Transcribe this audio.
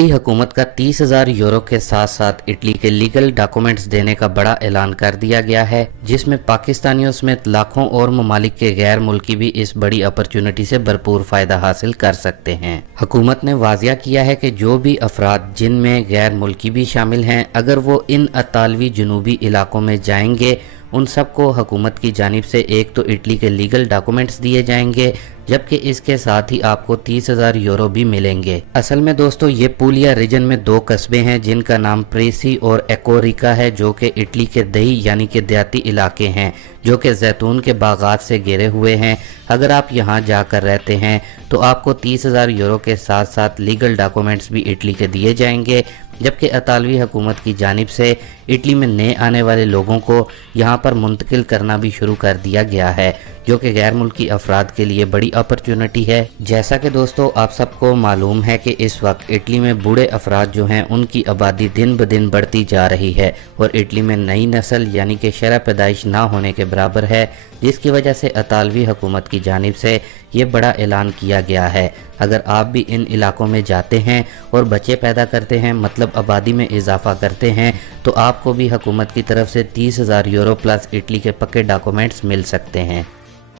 Italy हुकूमत का 30,000 euro के साथ साथ इटली के लीगल डॉक्यूमेंट्स देने का बड़ा ऐलान कर दिया गया है, जिसमें पाकिस्तानियों समेत लाखों और ममालिक के गैर मुल्की भी इस बड़ी अपॉर्चुनिटी से भरपूर फायदा हासिल कर सकते हैं। हुकूमत ने वाजिया किया है कि जो भी अफराद जिनमें गैर मुल्की भी शामिल हैं, अगर वो इन अतालवी जनूबी इलाकों में जाएंगे, उन सबको हुकूमत की जानिब से एक तो इटली के लीगल डॉक्यूमेंट्स दिए जाएंगे, जबकि इसके साथ ही आपको 30,000 यूरो भी मिलेंगे। असल में दोस्तों ये पूलिया रीजन में दो कस्बे हैं जिनका नाम प्रेसी और एकोरिका है, जो कि इटली के दही यानी कि देहाती इलाके हैं, जो कि जैतून के बागात से घिरे हुए हैं। अगर आप यहाँ जाकर रहते हैं तो आपको 30,000 यूरो के साथ साथ लीगल डॉक्यूमेंट्स भी इटली के दिए जाएंगे, जबकि अतालवी हुकूमत की जानिब से इटली में नए आने वाले लोगों को यहाँ पर मुंतकिल करना भी शुरू कर दिया गया है, जो कि गैर मुल्की अफराद के लिए बड़ी अपॉर्चुनिटी है। जैसा कि दोस्तों आप सबको मालूम है कि इस वक्त इटली में बूढ़े अफराद जो हैं उनकी आबादी दिन ब दिन बढ़ती जा रही है और इटली में नई नस्ल यानी कि शरह पैदाइश ना होने के बराबर है, जिसकी वजह से अतालवी हुकूमत की जानिब से ये बड़ा ऐलान किया गया है। अगर आप भी इन इलाकों में जाते हैं और बच्चे पैदा करते हैं, मतलब आबादी में इजाफा करते हैं, तो आपको भी हुकूमत की तरफ से 30,000 यूरो प्लस इटली के पक्के डॉक्यूमेंट्स मिल सकते हैं।